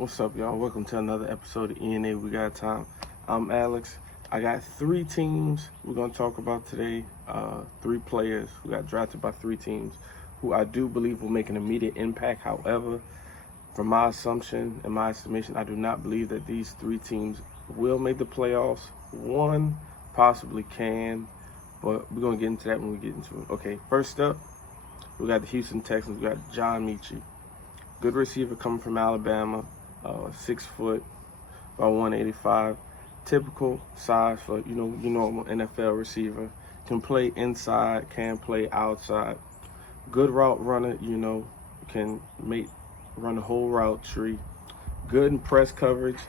What's up, y'all? Welcome to another episode of ENA We Got Time. I'm Alex. I got three teams we're going to talk about today. Three players who got drafted by three teams who I do believe will make an immediate impact. However, from my assumption and my estimation, I do not believe that these three teams will make the playoffs. One possibly can, but we're going to get into that when we get into it. Okay, first up, we got the Houston Texans. We got John Metchie. Good receiver coming from Alabama. 6 foot, about 185. Typical size for normal NFL receiver. Can play inside, can play outside. Good route runner, can run the whole route tree. Good in press coverage,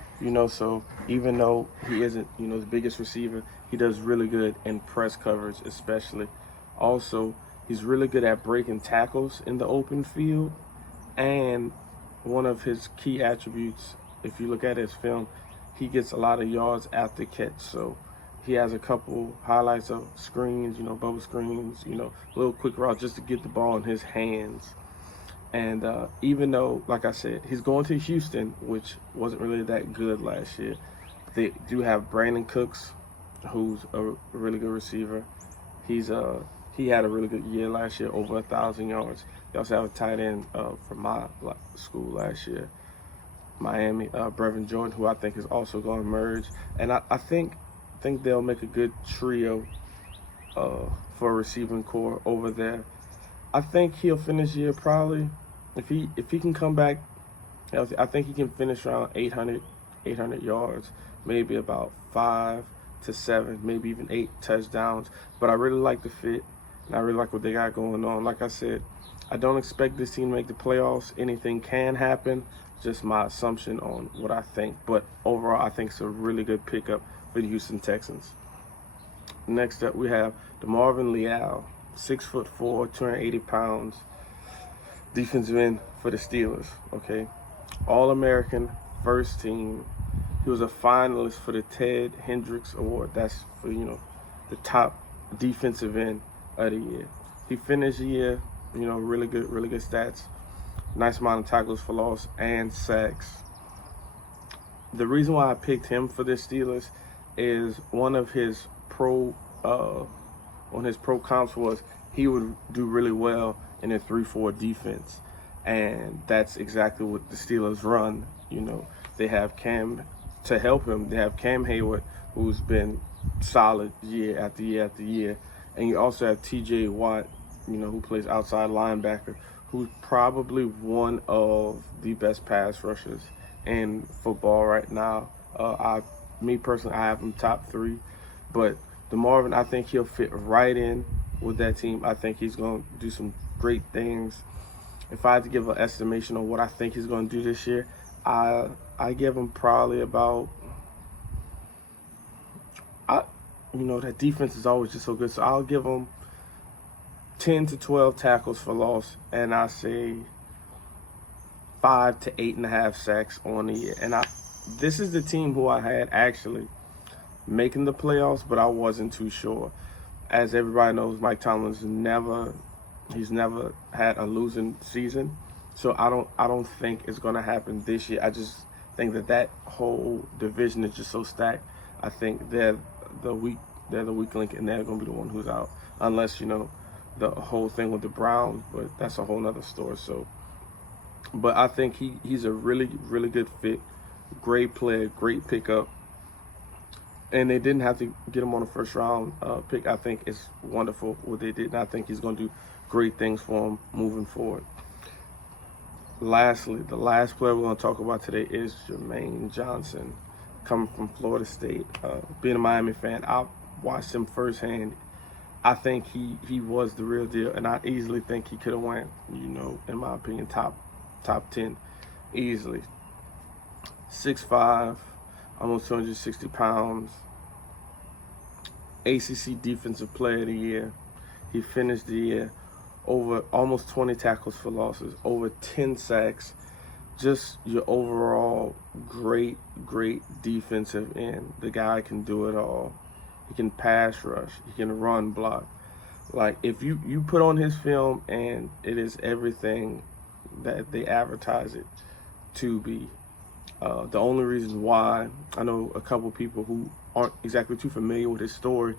so even though he isn't, the biggest receiver, he does really good in press coverage, especially. Also, he's really good at breaking tackles in the open field, and one of his key attributes, if you look at his film, he gets a lot of yards after catch. So he has a couple highlights of screens, bubble screens, little quick routes just to get the ball in his hands. And even though, like I said, he's going to Houston, which wasn't really that good last year, they do have Brandon Cooks, who's a really good receiver. He had a really good year last year, over 1,000 yards. They also have a tight end from my school last year, Miami, Brevin Jordan, who I think is also going to merge. And I think they'll make a good trio for a receiving core over there. I think he'll finish the year probably, if he can come back healthy, I think he can finish around 800 yards, maybe about 5 to 7, maybe even 8 touchdowns. But I really like the fit, and I really like what they got going on. Like I said, I don't expect this team to make the playoffs. Anything can happen, just my assumption on what I think. But overall, I think it's a really good pickup for the Houston Texans. Next up, we have DeMarvin Leal, 6'4", 280 pounds, defensive end for the Steelers. Okay, All-American, first team. He was a finalist for the Ted Hendricks Award. That's for the top defensive end of the year. He finished the year, really good stats. Nice amount of tackles for loss and sacks. The reason why I picked him for the Steelers is one of his pro comps was he would do really well in a 3-4 defense, and that's exactly what the Steelers run. They have Cam to help him. They have Cam Hayward, who's been solid year after year after year, and you also have T.J. Watt, who plays outside linebacker, who's probably one of the best pass rushers in football right now. Me personally, I have him top 3, but DeMarvin, I think he'll fit right in with that team. I think he's going to do some great things. If I had to give an estimation on what I think he's going to do this year, I give him probably about, that defense is always just so good. So I'll give him 10 to 12 tackles for loss, and I say 5 to 8.5 sacks on the year. And this is the team who I had actually making the playoffs, but I wasn't too sure. As everybody knows, Mike Tomlin's never had a losing season, so I don't think it's going to happen this year. I just think that whole division is just so stacked. I think they're the weak link, and they're going to be the one who's out, unless the whole thing with the Browns, but that's a whole nother story. So, but I think he's a really good fit, great player, great pickup. And they didn't have to get him on a first-round pick. I think it's wonderful what they did, and I think he's going to do great things for him moving forward. Lastly, the last player we're going to talk about today is Jermaine Johnson, coming from Florida State. Being a Miami fan, I watched him firsthand. I think he was the real deal, and I easily think he could have went, in my opinion, top 10 easily. 6'5", almost 260 pounds. ACC Defensive Player of the Year. He finished the year over almost 20 tackles for losses, over 10 sacks. Just your overall great defensive end. The guy can do it all. He can pass rush. He can run block. Like, if you put on his film, and it is everything that they advertise it to be. The only reason why, I know a couple people who aren't exactly too familiar with his story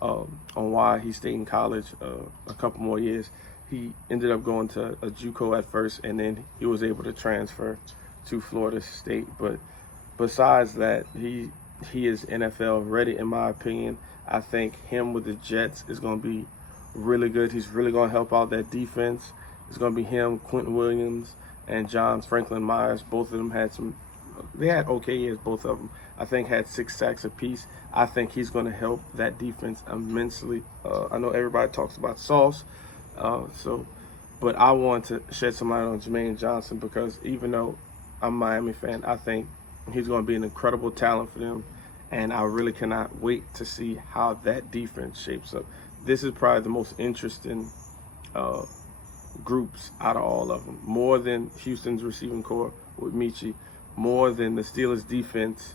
on why he stayed in college a couple more years. He ended up going to a JUCO at first, and then he was able to transfer to Florida State. But besides that, he is NFL ready, in my opinion. I think him with the Jets is going to be really good. He's really going to help out that defense. It's going to be him, Quentin Williams, and John Franklin Myers. Both of them they had okay years, both of them. I think had 6 sacks apiece. I think he's going to help that defense immensely. I know everybody talks about Sauce, but I want to shed some light on Jermaine Johnson, because even though I'm a Miami fan, I think he's going to be an incredible talent for them, and I really cannot wait to see how that defense shapes up. This is probably the most interesting groups out of all of them, more than Houston's receiving core with Michi, more than the Steelers' defense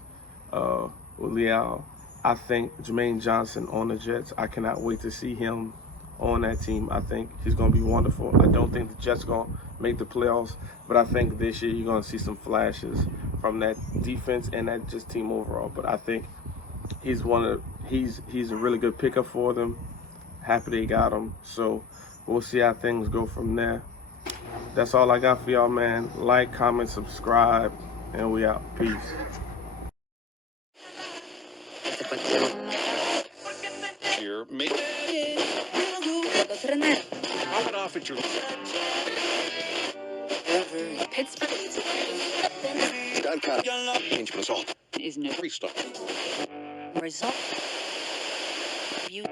with Leal. I think Jermaine Johnson on the Jets, I cannot wait to see him on that team. I think he's going to be wonderful. I don't think the Jets going to make the playoffs, but I think this year you're going to see some flashes from that defense and that just team overall. But I think he's a really good pickup for them. Happy they got him. So we'll see how things go from there. That's all I got for y'all, man. Like, comment, subscribe, and we out. Peace. Here, make it off at your Pittsburgh result is no restart. result. You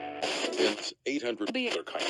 It's 800 be other kinds.